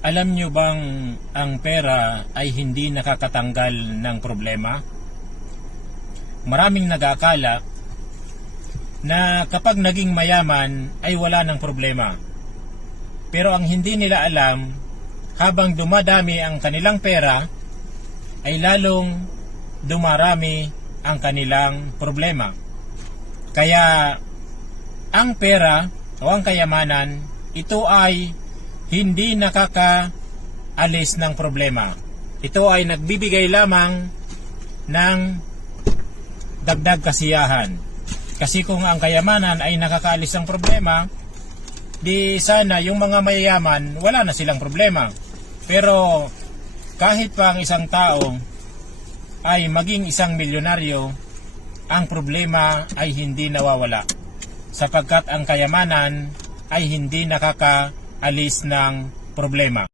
Alam nyo bang ang pera ay hindi nakakatanggal ng problema? Maraming nag-aakala na kapag naging mayaman ay wala ng problema. Pero ang hindi nila alam, habang dumadami ang kanilang pera, ay lalong dumarami ang kanilang problema. Kaya ang pera o ang kayamanan, ito ay hindi nakakaalis ng problema. Ito ay nagbibigay lamang ng dagdag kasiyahan. Kasi kung ang kayamanan ay nakakaalis ng problema, di sana yung mga mayayaman wala na silang problema. Pero kahit pa ang isang tao ay maging isang milyonaryo, ang problema ay hindi nawawala. Sapagkat ang kayamanan ay hindi nakakaalis ng problema.